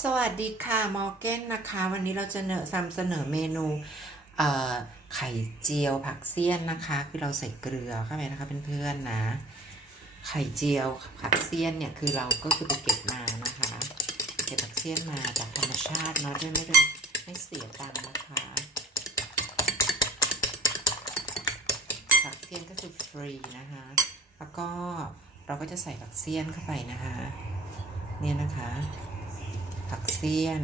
สวัสดีค่ะมอร์เกนนะคะ วันนี้เราจะเนอนำเสนอเมนูไข่เจียวผักเสี้ยนนะคะ คือเราใส่เกลือเข้าไปนะคะเพื่อนๆนะ ไข่เจียวผักเสี้ยนเนี่ยคือเราก็คือไปเก็บมานะคะ เก็บผักเสี้ยนมาจากธรรมชาติเนาะด้วยไม่ได้ไม่เสียตังค์นะคะ ผักเสี้ยนก็คือฟรีนะคะ แล้วก็เราก็จะใส่ผักเสี้ยนเข้าไปนะคะ เนี่ยนะคะ ผักเสี้ยน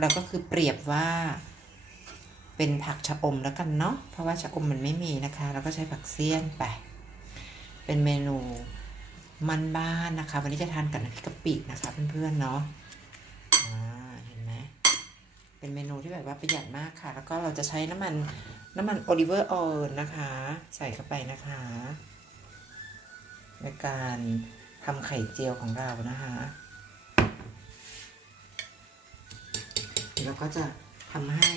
เราก็คือเปรียบว่า เป็นผักชะอมแล้วกันเนาะเพราะว่าชะอมมันไม่มีนะคะ เราก็ใช้ผักเสี้ยนไป เป็นเมนูมันบ้านนะคะ วันนี้จะทานกับน้ำพริกกะปินะคะเพื่อนๆเนาะเห็นไหมเป็นเมนูที่แบบว่าประหยัดมากค่ะ แล้วก็เราจะใช้น้ำมันน้ำมันโอลิเวอร์ออยล์นะคะ ใส่เข้าไปนะคะ ในการทำไข่เจียวของเรานะคะ เราก็จะทำให้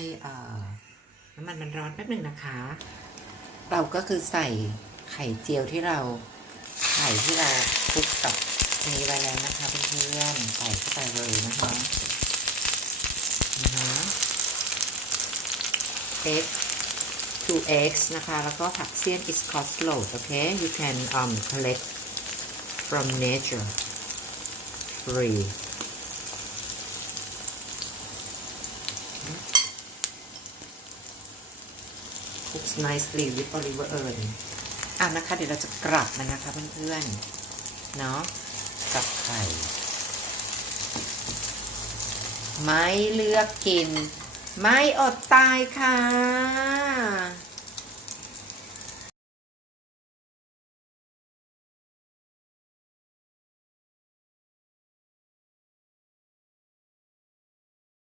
น้ำมันมันร้อนแป๊บหนึ่งนะคะ เราก็คือใส่ไข่เจียวที่เราไข่ที่เราคลุกกับนี้ไว้แล้วนะคะเพื่อนๆใส่เข้าไปเลยนะคะนะคะ egg two eggs นะคะ แล้วก็ผักเสี้ยน is cost low okay you can um collect from nature free cooks nicely with olive oil อะนะคะ เดี๋ยวเราจะกลับมันนะคะเพื่อนๆ เนาะกับไข่ ไม่เลือกกิน ไม่อดตายค่ะ